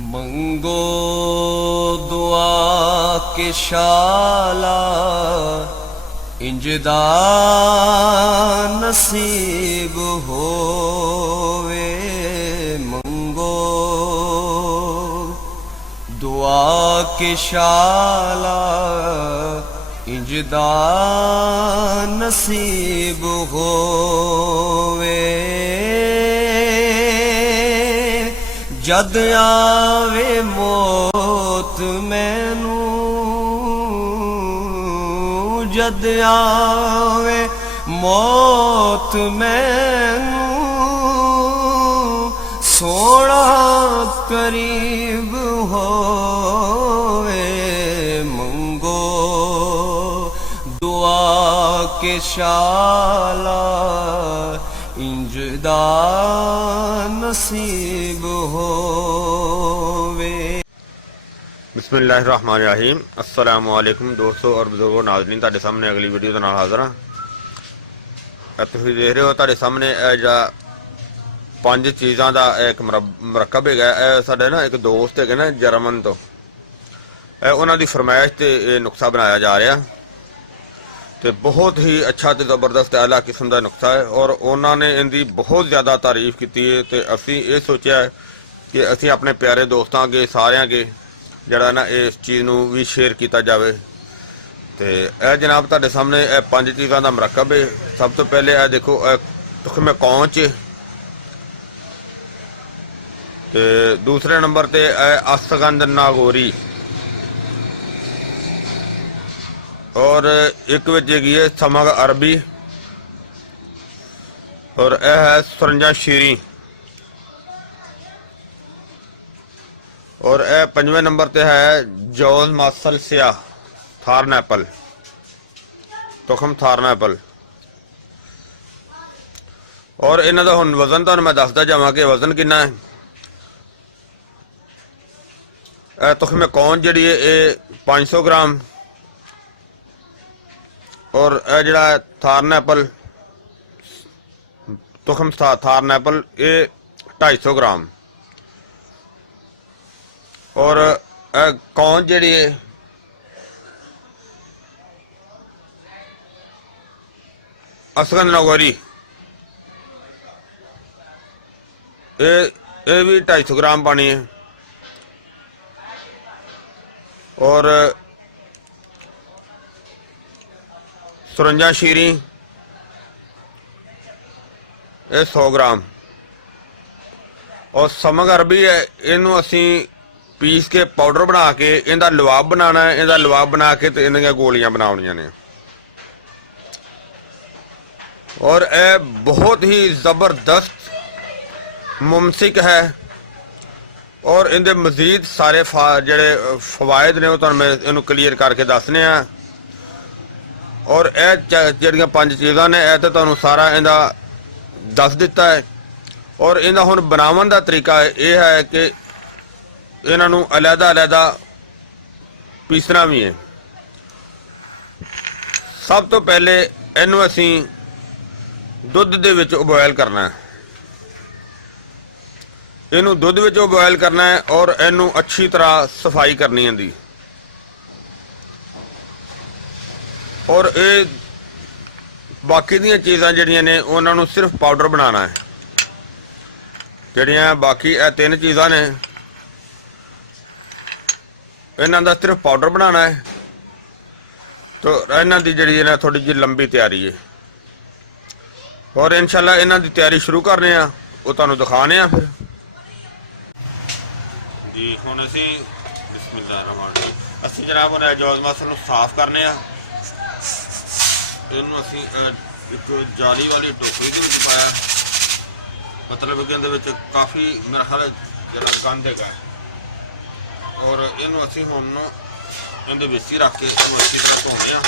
मंगो दुआ के शाला इंजदा नसीब होवे। मंगो दुआ के शाला इंजदा नसीब होवे। जद आवे मौत मैनू, जद आवे मौत मैनू, सोना करीब होवे। मंगो दुआ के शाला इंजदा नसीब होवे। बिस्मिल्लाहिर्रहमानिर्रहीम। अस्सलामु अलैकुम दोस्तों और बुजुर्गों, नाज़रीन, तुहाडे सामने अगली वीडियो दे नाल हाज़र हां। तुसीं देख रहे हो तुहाडे सामने जा 5 चीज़ां दा एक मरकब है। साडे ना एक दोस्त है ना जर्मन तो, उन्हां दी फरमाइश ते ये नुस्खा बनाया जा रहा तो बहुत ही अच्छा तो जबरदस्त आला किस्म का नुस्खा है और उन्होंने इनकी बहुत ज़्यादा तारीफ की है। तो असी ये सोचा है कि असी अपने प्यारे दोस्तों अगे सारिਆਂ अगे जरा ना इस चीज़ को भी शेयर किया जाए। तो यह जनाब तुहाडे सामने 5 चीज़ों का मरकब है। सब तो पहले यह देखो तुखमे कौंच, तो दूसरे नंबर पर असगंध नागौरी, और एक हैगी है समग अरबी, और यह है सुरंजा शीरी, और यह 5वें नंबर पे है जौज मासल स्याह थारन एप्पल, तुखम थारन एप्पल। और इन्हों का हुण वजन तो मैं दसदा जावां कि वजन कितना है। तुखमे कौन जी है 500 ग्राम, और यह जड़ा थारन एप्पल तुखम थारन एप्पल ये 250 ग्राम, और कौन जी है असगंध नागौरी ये भी 250 ग्राम पानी है, और सुरंजा शीरी ये 100 ग्राम, और समग अरबी है इनू असी पीस के पाउडर बना के इनका लवाब बनाना है। इनका लवाब बना के तो इनकी गोलियां बनानियां ने, और यह बहुत ही जबरदस्त मुमसिक है। और इनके मजीद सारे जड़े फवायद ने वो मैं इनू क्लीयर करके दसने हैं। और यह जड़ियाँ 5 चीज़ां ने यह तो तुहानू सारा इनका दस दिता है। और इनका हुण बनावन का तरीका यह है कि इन्हों अलहदा अलहदा पीसना भी है। सब तो पहले इनू असी दुध दे विच उबॉयल करना है। इनू दुध विच उबॉयल करना है और इनू अच्छी तरह सफाई करनी है दी। और ये बाकी दी चीज़ां जड़ियां ने उन्होंने सिर्फ पाउडर बनाना है। जड़ियां बाकी 3 चीज़ां ने इन्हां दा सिर्फ पाउडर बनाना है। तो इन्हां दी जड़ी ना थोड़ी जी लंबी तैयारी है, और इंशाल्लाह इन्हां दी तैयारी शुरू करने आ, वो तुहानू दिखाने आ फिर जी। हुण असी बिस्मिल्लाहिर्रहमानिर्रहीम असी जनाब हुण जौज मासल साफ करने आ। इनू असी एक जाली वाली टोकरी के पाया, मतलब कि इहदे विच काफ़ी मेरा ख्याल जरा गंद है। और इनू असी हुण इहदे विच ही रख के इनू अच्छी तरह धोने आ।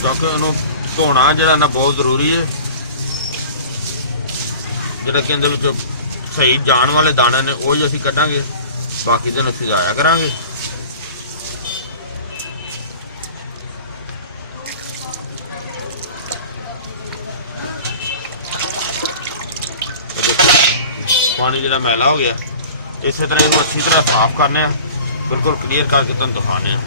क्योंकि उन्होंने धोना जरा ना बहुत जरूरी है। जोड़ा कि सही जान वाले दाने ने वही असी कटांगे ਬਾਕੀ ਦਿਨ ਅਸੀਂ ਜਾਇਆ ਕਰਾਂਗੇ। ਪਾਣੀ ਜਿਹੜਾ ਮੈਲਾ ਹੋ ਗਿਆ, ਇਸੇ ਤਰ੍ਹਾਂ ਇਹਨੂੰ ਅੱਛੀ ਤਰ੍ਹਾਂ ਸਾਫ਼ ਕਰਨੇ ਆ, ਬਿਲਕੁਲ ਕਲੀਅਰ ਕਰਕੇ ਤੁਹਾਨੂੰ ਦਿਖਾਣੇ ਆ।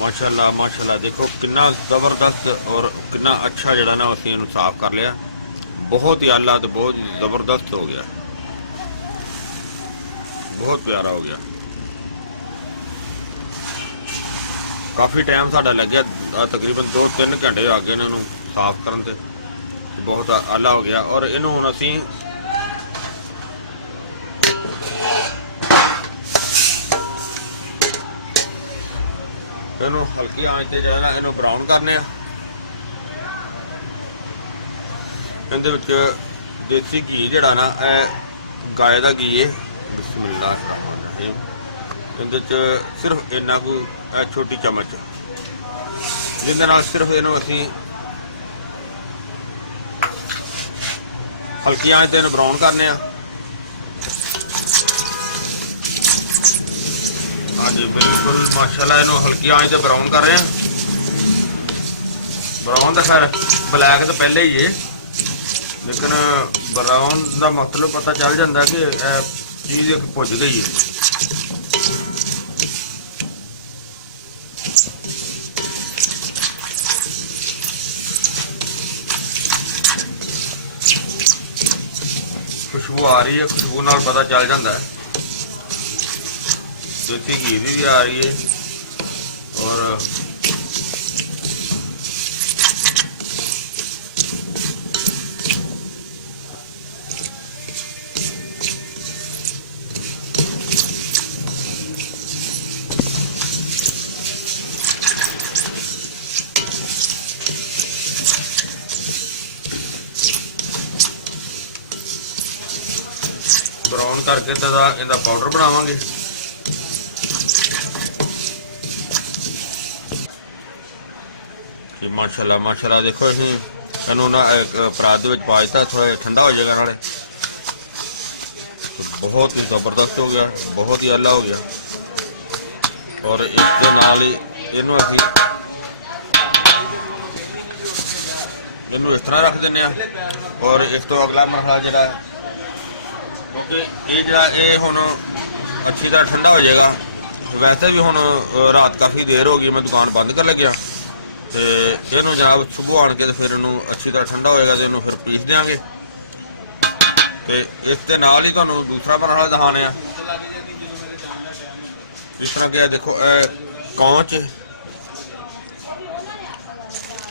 ਮਾਸ਼ਾਅੱਲਾ ਮਾਸ਼ਾਅੱਲਾ, ਦੇਖੋ ਕਿੰਨਾ ਜ਼ਬਰਦਸਤ ਔਰ ਕਿੰਨਾ ਅੱਛਾ ਜਿਹੜਾ ਨਾ ਅਸੀਂ ਇਹਨੂੰ ਸਾਫ਼ ਕਰ ਲਿਆ। ਬਹੁਤ ਹੀ ਆਲਾ ਤੇ ਬਹੁਤ ਜ਼ਬਰਦਸਤ ਹੋ ਗਿਆ, ਬਹੁਤ ਪਿਆਰਾ ਹੋ ਗਿਆ। ਕਾਫੀ ਟਾਈਮ ਸਾਡਾ ਲੱਗਿਆ, ਤਕਰੀਬਨ 2-3 ਘੰਟੇ ਆ ਗਏ ਇਹਨਾਂ ਨੂੰ ਸਾਫ਼ ਕਰਨ ਤੇ। ਬਹੁਤ ਆਲਾ ਹੋ ਗਿਆ। ਔਰ ਇਹਨੂੰ ਹੁਣ ਅਸੀਂ ਇਹਨੂੰ ਹਲਕੀ ਆਂਚ ਤੇ ਜਿਹੜਾ ਨਾ ਇਹਨੂੰ ਬਰਾਊਨ ਕਰਨੇ ਆ। ਇਹਦੇ ਵਿੱਚ ਦੇਸੀ ਘੀ ਜਿਹੜਾ ਨਾ ਇਹ ਗਾਏ ਦਾ ਘੀ ਹੈ। ਬਿਸਮਿਲ੍ਲਾਹ ਰਹਿਮਾਨ ਰਹੀਮ। ਇਹਦੇ ਚ ਸਿਰਫ ਇੰਨਾ ਕੁ ਛੋਟੀ ਚਮਚ, ਜਿਹਦੇ ਨਾਲ ਸਿਰਫ ਇਹਨੂੰ ਅਸੀਂ ਹਲਕੀ ਆਂਚ ਤੇ ਇਹਨੂੰ ਬਰਾਊਨ ਕਰਨੇ ਆ। ਹਾਂਜੀ ਬਿਲਕੁਲ ਮਾਸ਼ਾਅੱਲਾ, ਇਹਨੂੰ ਹਲਕੀ ਆਂਚ ਤੇ ਬਰਾਊਨ ਕਰ ਰਹੇ ਆ। ਬਰਾਊਨ ਤਾਂ ਖੈਰ ਬਲੈਕ ਤਾਂ ਪਹਿਲੇ ਹੀ ਹੈ, ਲੇਕਿਨ ਬਰਾਊਨ ਦਾ ਮਤਲਬ ਪਤਾ ਚੱਲ ਜਾਂਦਾ ਕਿ ਇਹ ਚੀਜ਼ ਇੱਕ ਭੁੱਜ ਗਈ ਹੈ। ਖੁਸ਼ਬੂ ਆ ਰਹੀ ਹੈ, ਖੁਸ਼ਬੂ ਨਾਲ ਪਤਾ ਚੱਲ ਜਾਂਦਾ ਹੈ। ਦੇਸੀ ਘੀ ਵੀ ਆ ਰਹੀ ਹੈ ਔਰ ਬਰਾਊਨ ਕਰਕੇ ਇਹਦਾ ਪਾਊਡਰ ਬਣਾਵਾਂਗੇ। ਮਾਸ਼ਾਅੱਲਾ ਮਾਸ਼ਾਅੱਲਾ, ਦੇਖੋ ਅਸੀਂ ਇਹਨੂੰ ਨਾ ਪਰਾਤ ਦੇ ਵਿੱਚ ਪਾ ਦਿੱਤਾ, ਥੋੜਾ ਠੰਡਾ ਹੋ ਜਾਏਗਾ ਨਾਲੇ। ਬਹੁਤ ਹੀ ਜ਼ਬਰਦਸਤ ਹੋ ਗਿਆ, ਬਹੁਤ ਹੀ ਆਲਾ ਹੋ ਗਿਆ। ਔਰ ਇਸ ਦੇ ਨਾਲ ਹੀ ਇਹਨੂੰ ਅਸੀਂ ਇਹਨੂੰ ਇਸ ਤਰ੍ਹਾਂ ਰੱਖ ਦਿੰਦੇ ਆ। ਔਰ ਇਸ ਤੋਂ ਅਗਲਾ ਮਰਹਲਾ ਜਿਹੜਾ, ਕਿਉਂਕਿ ਇਹ ਜਿਹੜਾ ਇਹ ਹੁਣ ਅੱਛੀ ਤਰ੍ਹਾਂ ਠੰਡਾ ਹੋ ਜਾਏਗਾ। ਵੈਸੇ ਵੀ ਹੁਣ ਰਾਤ ਕਾਫੀ ਦੇਰ ਹੋ ਗਈ, ਮੈਂ ਦੁਕਾਨ ਬੰਦ ਕਰ ਲੱਗਿਆ ਤੇ ਇਹਨੂੰ ਜਨਾਬ ਸੁਬਹ ਆਣ ਕੇ ਤੇ ਫਿਰ ਇਹਨੂੰ ਅੱਛੀ ਤਰ੍ਹਾਂ ਠੰਡਾ ਹੋਏਗਾ ਤੇ ਇਹਨੂੰ ਫਿਰ ਪੀਸ ਦਿਆਂਗੇ। ਤੇ ਇਸ ਦੇ ਨਾਲ ਹੀ ਤੁਹਾਨੂੰ ਦੂਸਰਾ ਮਰਹਲਾ ਦਿਖਾਣੇ ਆ। ਜਿਸ ਤਰ੍ਹਾਂ ਕਿ ਦੇਖੋ ਇਹ ਕੌਂਚ,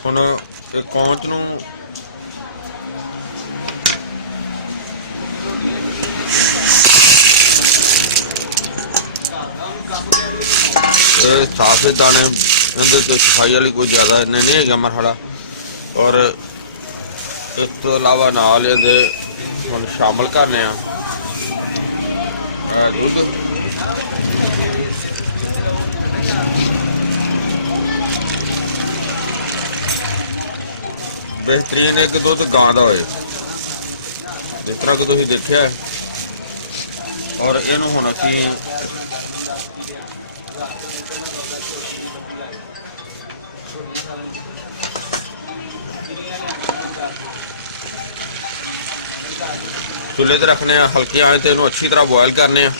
ਹੁਣ ਇਹ ਕੌਂਚ ਨੂੰ ਇਹ ਸਾਫੇ ਦਾਣੇ, ਇਹਦੇ ਤੇ ਸਫਾਈ ਵਾਲੀ ਕੋਈ ਜ਼ਿਆਦਾ ਇੰਨੇ ਨਹੀਂ ਹੈਗਾ ਮਰਹਲਾ। ਔਰ ਇਸ ਤੋਂ ਇਲਾਵਾ ਨਾਲ ਇਹਦੇ ਹੁਣ ਸ਼ਾਮਲ ਕਰਨੇ ਆ ਦੁੱਧ। ਬਿਹਤਰੀਨ ਇੱਕ ਦੁੱਧ ਗਾਂ ਦਾ ਹੋਏ, ਜਿਸ ਤਰ੍ਹਾਂ ਕਿ ਤੁਸੀਂ ਦੇਖਿਆ। ਔਰ ਇਹਨੂੰ ਹੁਣ ਅਸੀਂ ਚੁੱਲ੍ਹੇ ਤੇ ਰੱਖਣੇ ਆ, ਹਲਕੀ ਆਂਚ ਤੇ ਇਹਨੂੰ ਅੱਛੀ ਤਰ੍ਹਾਂ ਬੋਇਲ ਕਰਨੇ ਆ।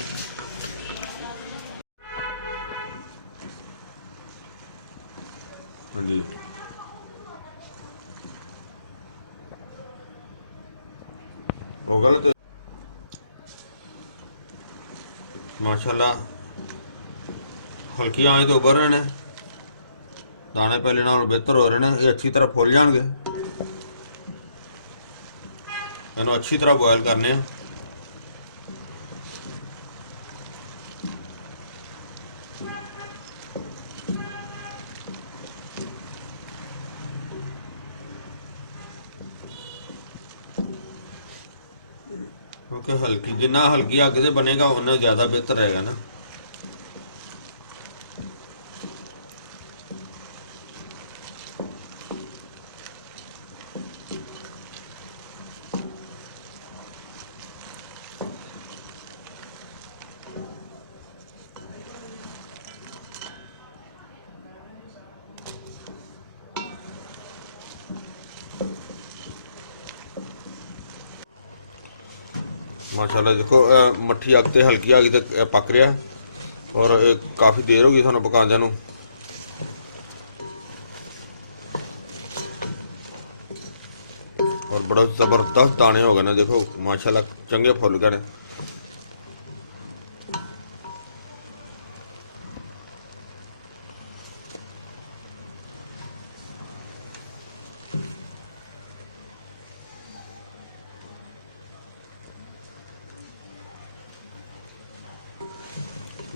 ਮਾਸ਼ਾਅੱਲਾ ਹਲਕੀ ਆਂਚ ਤੇ ਉੱਬਲ ਰਹੇ ਨੇ, ਦਾਣੇ ਪਹਿਲੇ ਨਾਲੋਂ ਬਿਹਤਰ ਹੋ ਰਹੇ ਨੇ। ਇਹ ਅੱਛੀ ਤਰ੍ਹਾਂ ਫੁੱਲ ਜਾਣਗੇ। ਇਹਨੂੰ ਅੱਛੀ ਤਰ੍ਹਾਂ ਬੋਇਲ ਕਰਨੇ ਆ। ਕਿਉਂਕਿ ਹਲਕੀ, ਜਿੰਨਾ ਹਲਕੀ ਅੱਗ ਤੇ ਬਣੇਗਾ ਉਨਾ ਜ਼ਿਆਦਾ ਬਿਹਤਰ रहेगा ना। ਮਾਸ਼ਾਅੱਲਾ ਦੇਖੋ ਮੱਠੀ ਅੱਗ ਤੇ ਹਲਕੀ ਆ ਗਈ ਤੇ ਪੱਕ ਰਿਹਾ ਔਰ ਇਹ ਕਾਫੀ ਦੇਰ ਹੋ ਗਈ ਸਾਨੂੰ ਪਕਾਉਂਦਿਆਂ ਨੂੰ। ਔਰ ਬੜਾ ਜ਼ਬਰਦਸਤ ਦਾਣੇ ਹੋ ਗਏ ਨੇ ਦੇਖੋ ਮਾਸ਼ਾਅੱਲਾ, ਚੰਗੇ ਫੁੱਲ ਗਏ ਨੇ।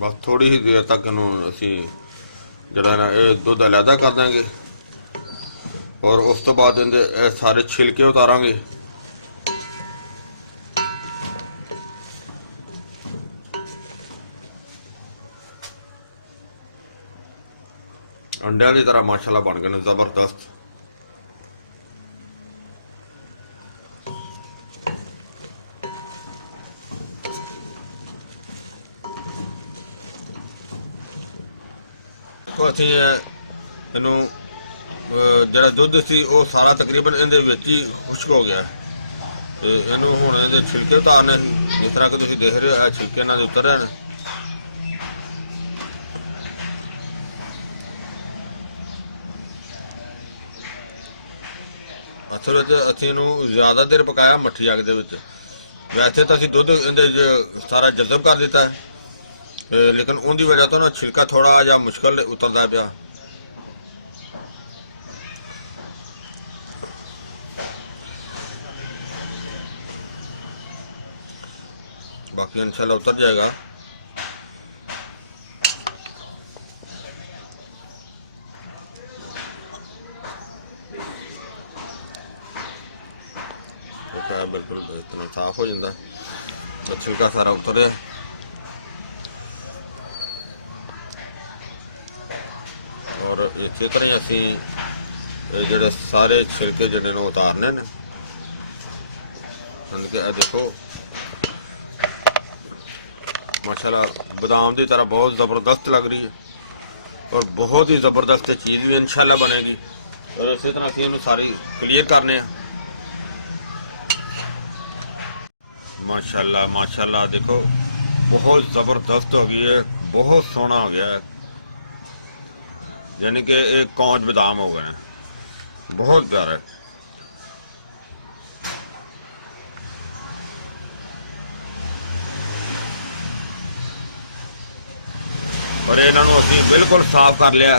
ਬਸ ਥੋੜੀ ਹੀ ਦੇਰ ਤੱਕ ਇਹਨੂੰ ਅਸੀਂ ਜਿਹੜਾ ਨਾ ਇਹ ਦੁੱਧ ਅਲੱਗਾ ਕਰ ਦਾਂਗੇ ਔਰ ਉਸ ਤੋਂ ਬਾਅਦ ਇਹਦੇ ਇਹ ਸਾਰੇ ਛਿਲਕੇ ਉਤਾਰਾਂਗੇ। ਅੰਡਿਆਂ ਦੀ ਤਰ੍ਹਾਂ ਮਾਸ਼ਾਅੱਲਾ ਬਣ ਗਏ ਨੇ ਜ਼ਬਰਦਸਤ। ਅਸੀਂ ਇਹਨੂੰ ਜਿਹੜਾ ਦੁੱਧ ਸੀ ਉਹ ਸਾਰਾ ਤਕਰੀਬਨ ਇਹਦੇ ਵਿੱਚ ਹੀ ਖੁਸ਼ਕ ਹੋ ਗਿਆ ਤੇ ਇਹਨੂੰ ਹੁਣ ਇਹਦੇ ਛਿਲਕੇ ਉਤਾਰਨੇ, ਜਿਸ ਤਰ੍ਹਾਂ ਕਿ ਤੁਸੀਂ ਦੇਖ ਰਹੇ ਹੋ ਇਹ ਛਿਲਕੇ ਇਹਨਾਂ ਦੇ ਉਤਰ ਰਹੇ ਨੇ। ਅਸਲ ਵਿੱਚ ਅਸੀਂ ਇਹਨੂੰ ਜ਼ਿਆਦਾ ਦੇਰ ਪਕਾਇਆ ਮੱਠੀ ਅੱਗ ਦੇ ਵਿੱਚ। ਵੈਸੇ ਤਾਂ ਅਸੀਂ ਦੁੱਧ ਇਹਦੇ 'ਚ ਸਾਰਾ ਜਜ਼ਬ ਕਰ ਦਿੱਤਾ ਹੈ, ਲੇਕਿਨ ਉਹਦੀ ਵਜ੍ਹਾ ਤੋਂ ਨਾ ਛਿਲਕਾ ਥੋੜਾ ਜਿਹਾ ਮੁਸ਼ਕਲ ਉਤਰਦਾ ਪਿਆ। बाकी इंशाल्लाह उतर जाएगा। बिल्कुल इतना साफ हो जाता है, छिलका सारा उतरे। और इस तरह ही असी जेडे सारे छिलके जिन्हें उतारने ने। देखो माशाल्लाह बादाम की तरह बहुत ज़बरदस्त लग रही है और बहुत ही ज़बरदस्त चीज़ भी इंशाल्लाह बनेगी। और इसी तरह असी इन्हूं सारी क्लीयर करने हैं। माशाल्लाह माशाल्लाह देखो बहुत ज़बरदस्त हो गई है, बहुत सोहना हो गया है, यानी कि एक कौच बादाम हो गए हैं, बहुत प्यारा है। और इन्होंने असी बिल्कुल साफ कर लिया,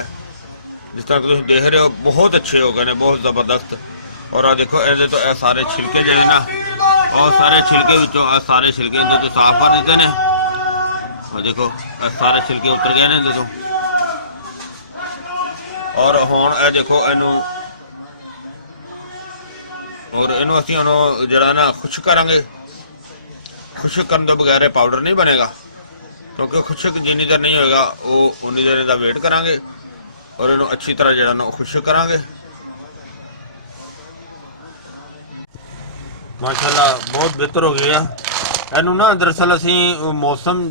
जिस तरह तुम देख रहे हो बहुत अच्छे हो गए हैं, बहुत ज़बरदस्त। और आ देखो ये तो सारे छिलके जो ना और सारे छिलके विचों सारे छिलके इन्हें तो साफ कर देते हैं। और देखो सारे छिलके उतर गए हैं तो। और हुण ये देखो इनू और इनू असीं हुण जिहड़ा ना खुश्क करांगे। खुश्क करन तो बगैर पाउडर नहीं बनेगा, क्योंकि खुश्क जिन्नी देर नहीं होएगा वो उन्नी देर इहदा वेट करांगे और इनू अच्छी तरह जिहड़ा ना खुश्क करांगे। माशाल्लाह बहुत बेहतर हो गया। इनू ना दरअसल असी मौसम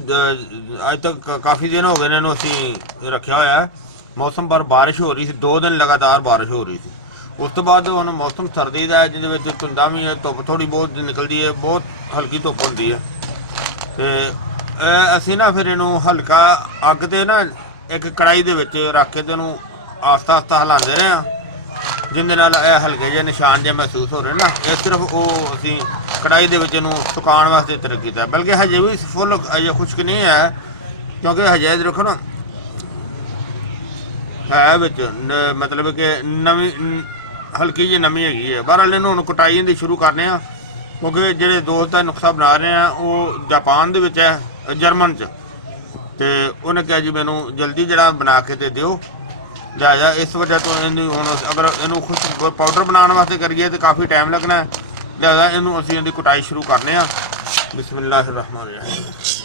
अज तक काफ़ी दिन हो गए ने इनू असी रखा होया है। मौसम पर बारिश हो रही थी, 2 दिन लगातार बारिश हो रही थी। उस तो बाद हुण मौसम सर्दी का है, जिहदे धुंदा भी है, धुप्प थोड़ी बहुत निकलती है, बहुत हल्की धुप्प होंदी है। तो असी ना फिर इनू हल्का अग ते ना एक कढ़ाई दे विच रख के इनू आस्ता आस्ता हिलांदे रहे हैं, जिंदे नाल हल्के जे निशान जे महसूस हो रहे ना। ये सिर्फ वो असी कढ़ाई दे विच इनू सुकाउण वास्ते तिआर कीता, बल्कि हजे भी फुल अजे खुश्क नहीं है, क्योंकि हजे देखो ना है विच मतलब कि नवी हल्की जी नमी हैगी है। बहरहाल इन्हूं हुण कटाई दी शुरू करने आ, क्योंकि जिहड़े दोस्त दा नुस्खा बना रहे हैं वो जापान दे विच है, जर्मन च, ते उन्हें कहा जी मैनू जल्दी जिहड़ा बना के ते दिओ। लिहाजा इस वजह तो इन्हूं हुण अगर इन्हूं खुश पाउडर बनाने वास्ते करिए तो काफ़ी टाइम लगना है। लिहाजा इन्हूं असीं इहदी कुटाई शुरू करने आ। बिस्मिल्लाहिर्रहमानिर्रहीम।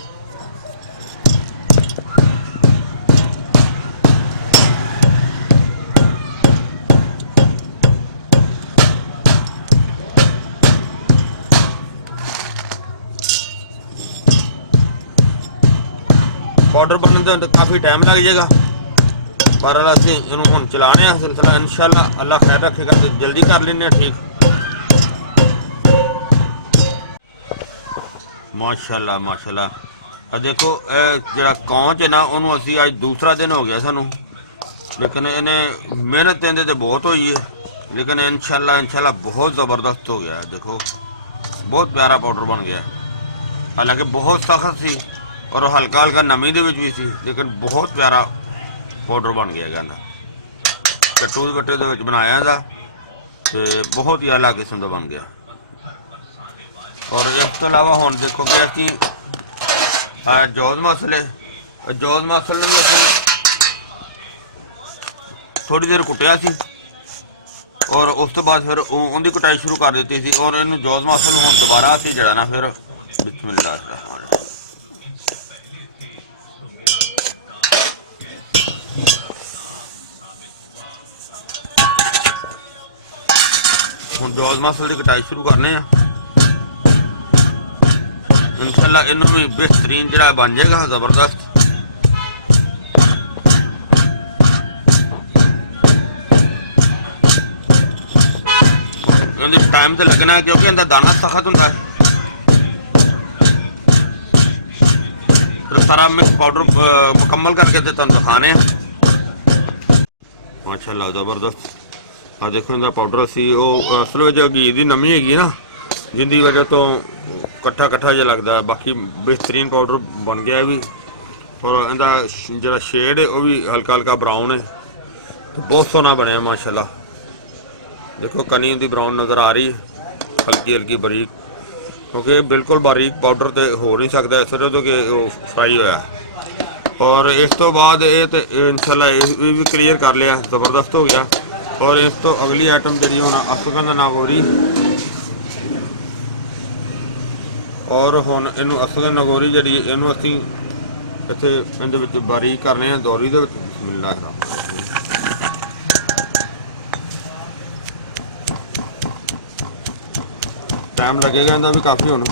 पाउडर बनने तो काफ़ी टाइम लग जाएगा, पर असी इन्हूं हुण चलाने सिलसिला। इंशाअल्लाह अल्लाह खैर रखेगा तो जल्दी कर लेने ठीक। ਮਾਸ਼ਾਅੱਲਾ ਮਾਸ਼ਾਅੱਲਾ। ਆ ਦੇਖੋ ਇਹ ਜਿਹੜਾ ਕੌਂਚ ਹੈ ਨਾ, ਉਹਨੂੰ ਅਸੀਂ ਅੱਜ ਦੂਸਰਾ ਦਿਨ ਹੋ ਗਿਆ ਸਾਨੂੰ, ਲੇਕਿਨ ਇਹਨੇ ਮਿਹਨਤ ਇਹਦੇ ਤੇ ਬਹੁਤ ਹੋਈ ਹੈ, लेकिन इंशाल्लाह बहुत ज़बरदस्त हो गया है। देखो बहुत प्यारा पाउडर बन गया, हालांकि बहुत सख्त सी और हल्का हल्का नमी दे विच भी सी, लेकिन बहुत प्यारा पाउडर बन गया कहना। कट्टू कट्टे दे विच बनाया था ते बहुत ही अला किस्म का बन गया। और इस तो अलावा हुण देखो कि असीं जौज मसले में असीं थोड़ी देर कुटिया सी और उस तो बाद फिर उनकी कटाई शुरू कर दी थी। और इन जौज मासल हूँ दोबारा असी जड़ा ना फिर बिस्मिल्लाह हूँ जौज मासल की कटाई शुरू करने इंशाल्लाह इन्हों भी बेहतरीन जरा बन जाएगा, जबरदस्त। टाइम तो लगना है क्योंकि इनका दाना सख्त होता है। फिर सारा मिक्स पाउडर मुकम्मल करके तो तुम दिखाने माशाल्लाह जबरदस्त। आ देखो इनका पाउडर असी असल में घी की नमी हैगी ना, जिंदी वजह तो कट्ठा कट्ठा जो लगता है, बाकी बेहतरीन पाउडर बन गया भी। और इनका जो शेड है वह भी हल्का हल्का ब्राउन है, तो बहुत सोहना बनया माशाल्लाह। देखो कनी उनकी ब्राउन नज़र आ रही है, हल्की हल्की बारीक, क्योंकि बिल्कुल बारीक पाउडर तो हो नहीं सकता इस वजह तो कि फ्राई होया। और इस तो बाद ये तो इंशाल्लाह ये भी क्लीयर कर लिया, ज़बरदस्त हो गया। और इस तो अगली आइटम जी होना अफगन नागौरी, और हुण इनू अफगन नागौरी जी इनू असीं इत्थे इहदे विच बारीक करने हैं दौरी दे विच। बिस्मिल्लाह टाइम लगेगा इनका भी काफ़ी होना।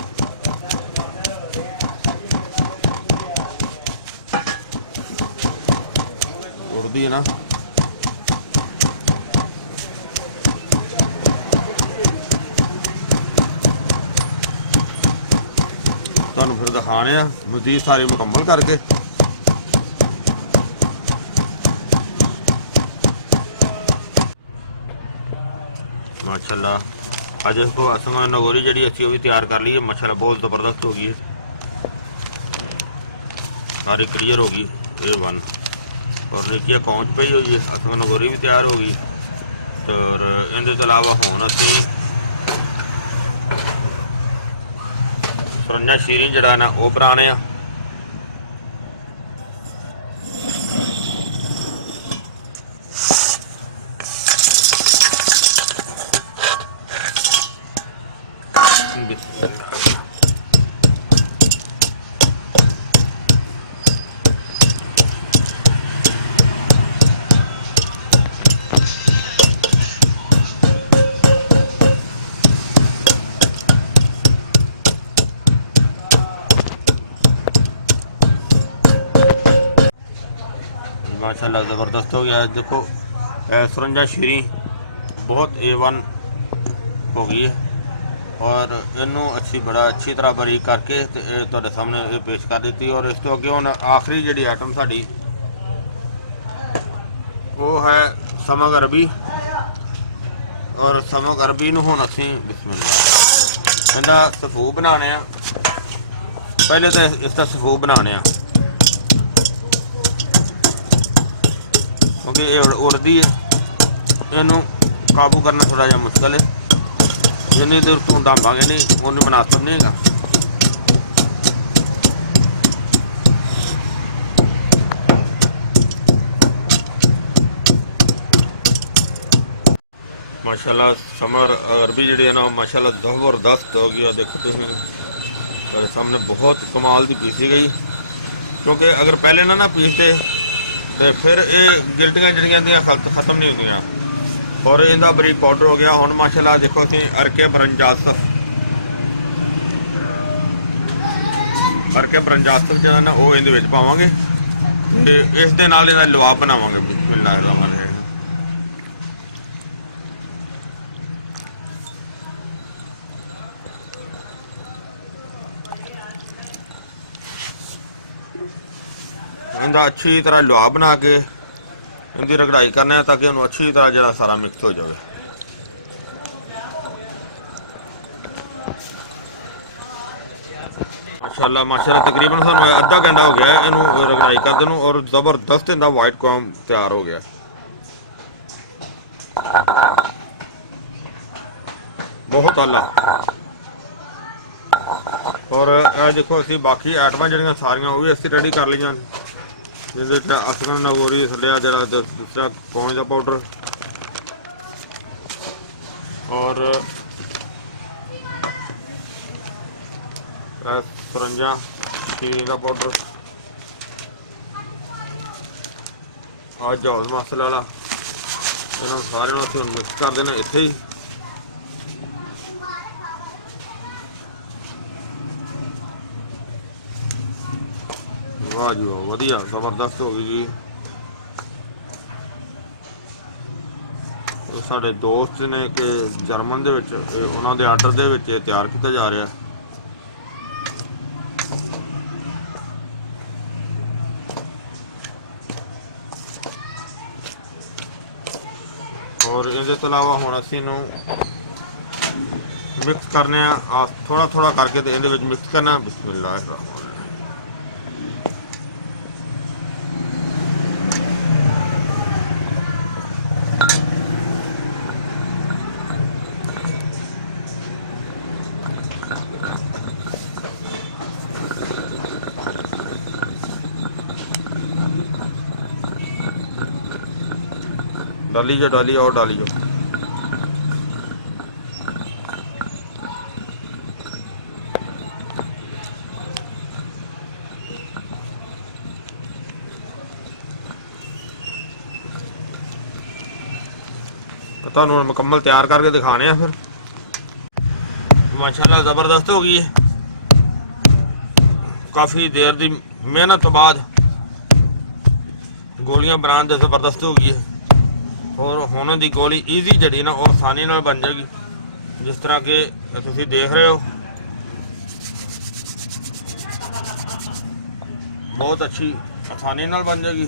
उड़दी है ना, तुहानूं फिर दिखाने मज़ीद सारी मुकम्मल करके। माशाल्लाह अज इसको असमान नगोरी जी अच्छी भी तैयार कर ली है माशाल्लाह, बहुत ज़बरदस्त हो गई है, सारी क्लियर हो गई A1। और देखिए पहुँच पई हुई है, असमान नगोरी भी तैयार हो गई। और इनके अलावा हुण असीं सरंजा शीरी जड़ा ना वो बनाने आ। माशाल्लाह ज़बरदस्त हो गया। देखो सरंजा शीरी बहुत A1 हो गई है। और इनू अच्छी तरह बारीक करके तुहाडे सामने ये पेश कर दी। और इस तो अगे हुण आखिरी जी आइटम साड़ी वो है समक अरबी। और समक अरबी नूं हुण असीं बिस्मिल्लाह इहदा सफू बनाने आ। पहले तो इसका सफू बनाने आ, क्योंकि ये उड़दी है, इनू काबू करना थोड़ा जहा मुश्किल है। जिन्नी देर तू डांभांगे नहीं उन्नी मुनासिब नहीं है। माशाल्लाह समर अरबी जी है ना माशाल्लाह ज़बरदस्त हो गई। देखो तुम मेरे सामने बहुत कमाल की पीसी गई, क्योंकि अगर पहले ना पीसते तो फिर ये गिल्टियाँ जड़ियाँ खत्म नहीं होंदियां। और इनका बरीक पाउडर हो गया। हुण माशाल्लाह देखो असीं अरके बरंजासफ जो ना वो इहदे विच पावांगे ते इस दे नाल इहदा लवाब बनावांगे। बिस्मिल्लाह रहमान रहीम। इनका अच्छी तरह लुआ बना के इनकी रगड़ाई करना है ताकि उन्होंने अच्छी तरह जरा सारा मिक्स हो जाए। माशाल्लाह माशाल्लाह तकरीबन सानू अद्धा घंटा हो गया है इनू रगड़ाई करदे नू और जबरदस्त इनका वाइट कॉर्न तैयार हो गया। बहुत आला। और देखो असी बाकी आइटम जड़ियाँ सारियां वो भी असी रेडी कर लिया जिसे असगन नगोरी सलिया जरा दूसरा पौने का पाउडर और सरंजा चीनी का पाउडर और जौज मसाला वाला इन्होंने सारे असीं मिक्स कर देना इत्थे ही। वाह जी वाह वधिया जबरदस्त हो गई जी। साढ़े दोस्त ने कि जर्मन दे विच उन्हां दे आर्डर दे विच तैयार किया जा रहा है। और इहदे तो अलावा हुण असीं नूं मिक्स करने थोड़ा थोड़ा करके ते इहदे विच मिक्स करना। बिस्मिल्लाह डाली जो डाली और डाली जो। तुहानू मुकम्मल तैयार करके दिखाने हैं। फिर माशाल्लाह ज़बरदस्त हो गई है। काफ़ी देर की मेहनत तो बाद गोलियां बनाने से ज़बरदस्त हो गई है। और हुण दी गोली ईजी जड़ी ना वो आसानी नाल बन जाएगी जिस तरह के तुसीं देख रहे हो। बहुत अच्छी आसानी नाल बन जाएगी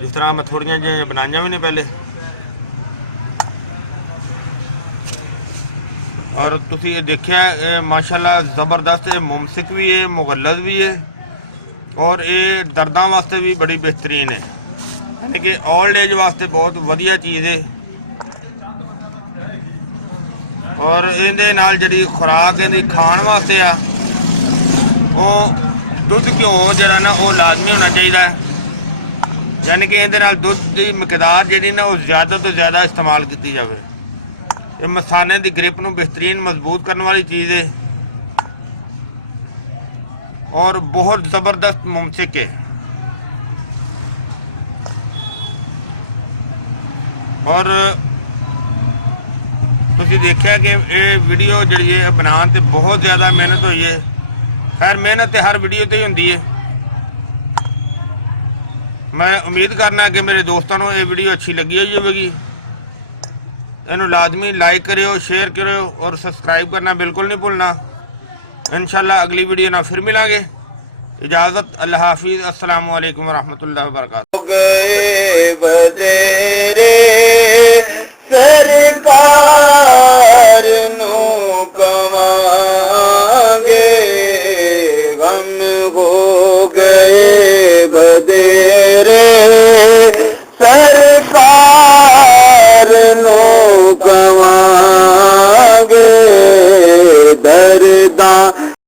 जिस तरह मैं थोड़ियां जी बनाइया भी नहीं पहले। और तुसीं ये देखिया माशाल्लाह ज़बरदस्त मुमसिक भी है मुगल्लज़ भी है और ये दर्दां वास्ते भी बड़ी बेहतरीन है यानी कि ओल्ड एज वास्ते बहुत वधिया चीज़ है। और इहदे नाल जिहड़ी खुराक इहदी खाण वास्ते आ वो दुध घ्यो जिहड़ा ना वो लाजमी होना चाहिए यानी कि इहदे नाल दुध की मकदार जिहड़ी ना वो ज़्यादा तो ज़्यादा इस्तेमाल की जाए। ये मसाने की ग्रिप नूं बेहतरीन मजबूत करने वाली चीज़ है और बहुत ज़बरदस्त मुमसिक है। और तुसीं देखिया कि ये वीडियो जी है बनाने ते बहुत ज़्यादा मेहनत हुई है। खैर मेहनत तो हर वीडियो ते ही होंदी है। मैं उम्मीद करना कि मेरे दोस्तों को ये वीडियो अच्छी लगी हुई होगी। इन्हू लाजमी लाइक करियो शेयर करियो और सब्सक्राइब करना बिल्कुल नहीं भूलना। इंशाल्लाह अगली वीडियो ना फिर मिलांगे। इजाज़त अल्लाह हाफिज़ अस्सलामु अलैकुम वरहमतुल्लाहि वबरकातुहू।